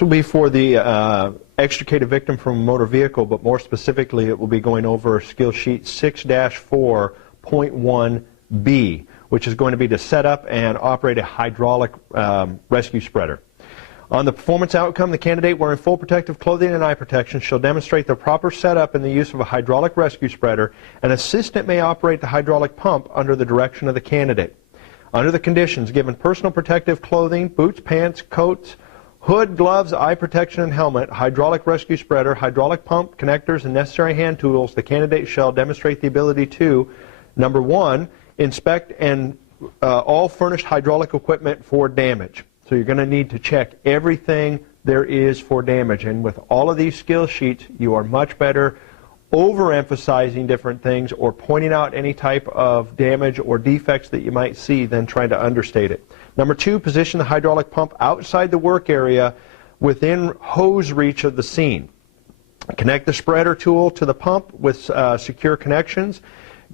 This will be for the extricated victim from a motor vehicle, but more specifically it will be going over skill sheet 6-4.1b, which is going to be to set up and operate a hydraulic rescue spreader. On the performance outcome, the candidate wearing full protective clothing and eye protection shall demonstrate the proper setup and the use of a hydraulic rescue spreader. An assistant may operate the hydraulic pump under the direction of the candidate. Under the conditions, given personal protective clothing, boots, pants, coats, hood, gloves, eye protection, and helmet, hydraulic rescue spreader, hydraulic pump, connectors, and necessary hand tools, the candidate shall demonstrate the ability to, number 1, inspect and all furnished hydraulic equipment for damage. So you're going to need to check everything there is for damage. And with all of these skill sheets, you are much better overemphasizing different things or pointing out any type of damage or defects that you might see than trying to understate it. Number 2, position the hydraulic pump outside the work area within hose reach of the scene. Connect the spreader tool to the pump with secure connections.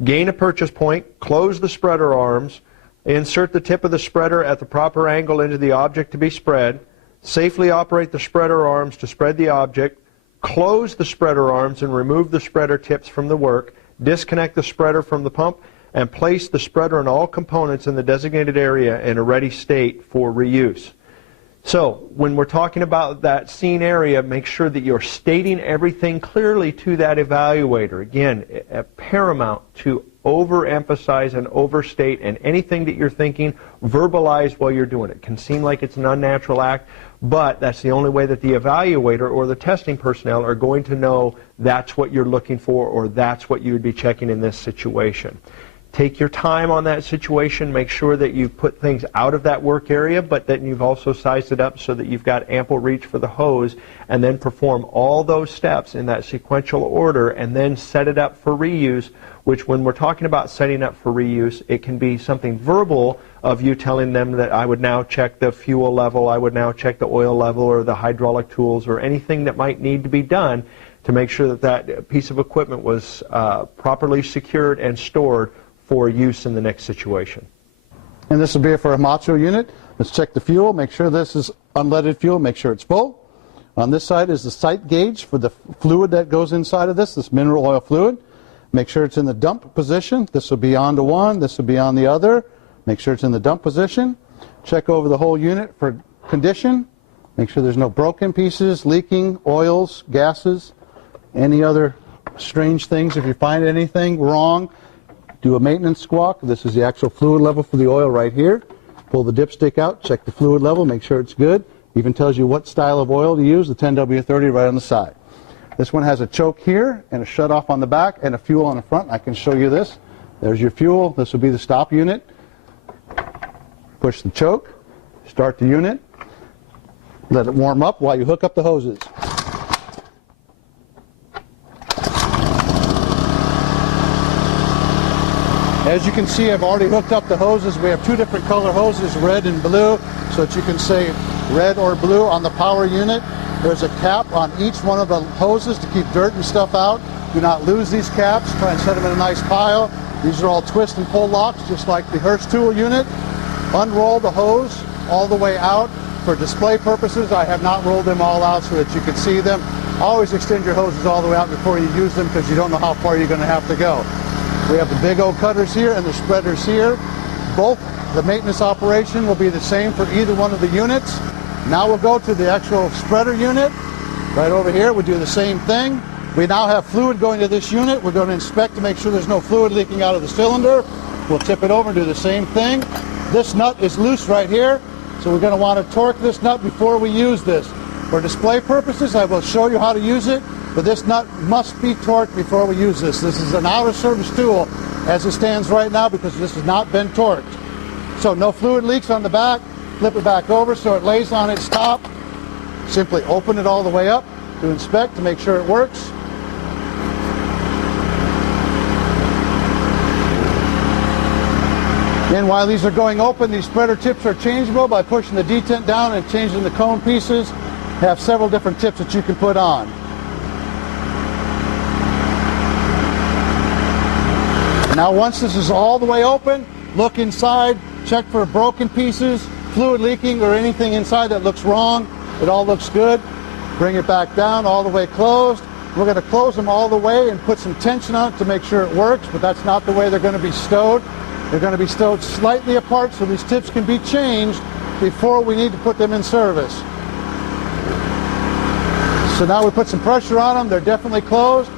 Gain a purchase point. Close the spreader arms. Insert the tip of the spreader at the proper angle into the object to be spread. Safely operate the spreader arms to spread the object. Close the spreader arms and remove the spreader tips from the work. Disconnect the spreader from the pump and place the spreader and all components in the designated area in a ready state for reuse. So when we're talking about that scene area, make sure that you're stating everything clearly to that evaluator. Again, paramount to overemphasize and overstate, and anything that you're thinking, verbalize while you're doing it. It can seem like it's an unnatural act, but that's the only way that the evaluator or the testing personnel are going to know that's what you're looking for or that's what you would be checking in this situation. Take your time on that situation. Make sure that you've put things out of that work area, but that you've also sized it up so that you've got ample reach for the hose, and then perform all those steps in that sequential order and then set it up for reuse, which when we're talking about setting up for reuse, it can be something verbal of you telling them that I would now check the fuel level, I would now check the oil level or the hydraulic tools or anything that might need to be done to make sure that that piece of equipment was properly secured and stored for use in the next situation. And this will be for a Hamato unit. Let's check the fuel, make sure this is unleaded fuel, make sure it's full. On this side is the sight gauge for the fluid that goes inside of this mineral oil fluid. Make sure it's in the dump position. This will be on to one, this will be on the other. Make sure it's in the dump position. Check over the whole unit for condition. Make sure there's no broken pieces, leaking, oils, gases, any other strange things. If you find anything wrong, do a maintenance squawk. This is the actual fluid level for the oil right here. Pull the dipstick out, check the fluid level, make sure it's good. Even tells you what style of oil to use, the 10W30 right on the side. This one has a choke here and a shut-off on the back and a fuel on the front. I can show you this. There's your fuel. This will be the stop unit. Push the choke, start the unit, let it warm up while you hook up the hoses. As you can see, I've already hooked up the hoses. We have two different color hoses, red and blue, so that you can say red or blue on the power unit. There's a cap on each one of the hoses to keep dirt and stuff out. Do not lose these caps. Try and set them in a nice pile. These are all twist and pull locks, just like the Hurst tool unit. Unroll the hose all the way out. For display purposes, I have not rolled them all out so that you can see them. Always extend your hoses all the way out before you use them, because you don't know how far you're going to have to go. We have the big old cutters here and the spreaders here. Both the maintenance operation will be the same for either one of the units. Now we'll go to the actual spreader unit. Right over here, we do the same thing. We now have fluid going to this unit. We're going to inspect to make sure there's no fluid leaking out of the cylinder. We'll tip it over and do the same thing. This nut is loose right here, so we're going to want to torque this nut before we use this. For display purposes, I will show you how to use it, but this nut must be torqued before we use this. This is an out-of-service tool as it stands right now because this has not been torqued. So no fluid leaks on the back. Flip it back over so it lays on its top. Simply open it all the way up to inspect to make sure it works. And while these are going open, these spreader tips are changeable by pushing the detent down and changing the cone pieces. Have several different tips that you can put on. Now once this is all the way open, look inside, check for broken pieces, fluid leaking, or anything inside that looks wrong. It all looks good. Bring it back down all the way closed. We're going to close them all the way and put some tension on it to make sure it works, but that's not the way they're going to be stowed. They're going to be stowed slightly apart so these tips can be changed before we need to put them in service. So now we put some pressure on them. They're definitely closed.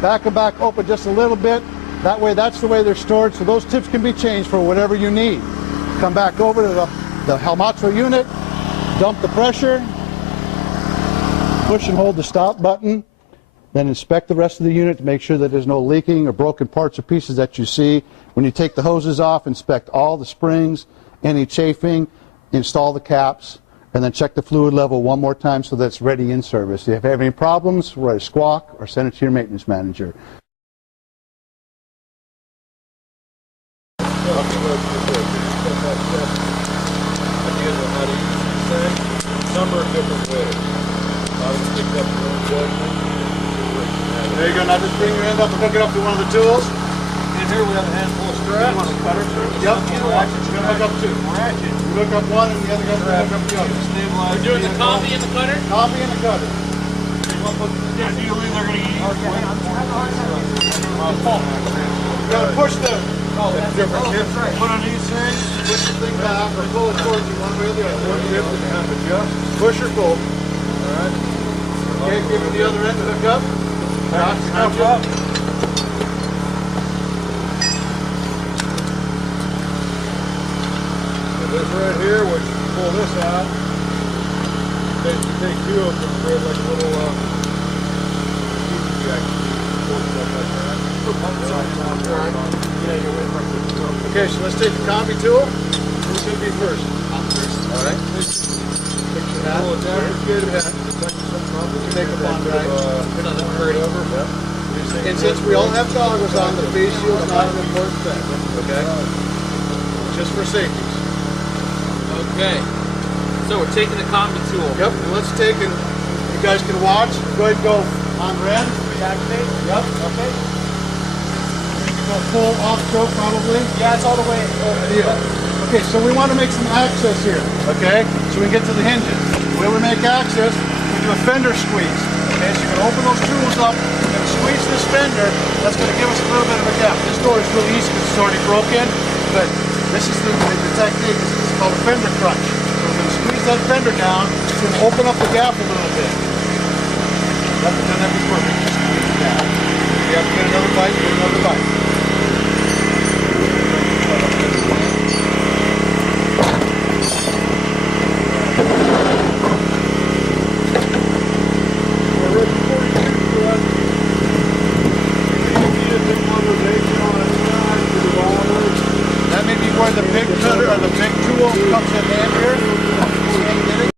Back them back open just a little bit. That way, that's the way they're stored, so those tips can be changed for whatever you need. Come back over to the Halmatra unit, dump the pressure, push and hold the stop button, then inspect the rest of the unit to make sure that there's no leaking or broken parts or pieces that you see. When you take the hoses off, inspect all the springs, any chafing, install the caps, and then check the fluid level one more time so that it's ready in service. If you have any problems, write a squawk or send it to your maintenance manager. Number of different ways. I would pick up your own judgment. There you go. Now just bring your end up and hook it up to one of the tools. In here we have a handful of straps. You want a cutter through? Yep. You're going to hook up two. Ratchet. You hook up one and the other guy will hook up the other. Stabilize. We're doing the combi and the cutter? Copy and the cutter. Ideally they're going to use You got to push the different tips. Put on these things. push the thing back or pull it towards you one way or the other. One tip and have adjust. Push or pull. Alright. Okay, give it the other end to hook up. Snap up. This right here, when you pull this out, then you take two of them, there's like a little jack. Okay, so let's take the combi tool. Who's going to be first? I'm first. All right. Picture that. Pull it down, it's good. You make a bond, right? Another curdy. And since we all have goggles on, the face shield's not an important thing. Okay? Just for safety. Okay. So we're taking the combi tool. Yep, and let's take and you guys can watch. Go ahead and go on red. Reactivate. Yep, okay. You can go full off stroke probably. Yeah, it's all the way over. Yeah. Okay, so we want to make some access here. Okay? So we can get to the hinges. The way we make access, we do a fender squeeze. Okay, so you can open those tools up and squeeze this fender. That's going to give us a little bit of a gap. This door is really easy because it's already broken, but this is the technique. This is called a fender crunch. So we're going to squeeze that fender down. It's going to open up the gap a little bit. Yep, we've done that before. We just squeeze it down. If you have to get another bite, get another bite. That may be where the big cutter or the big tool comes in hand here.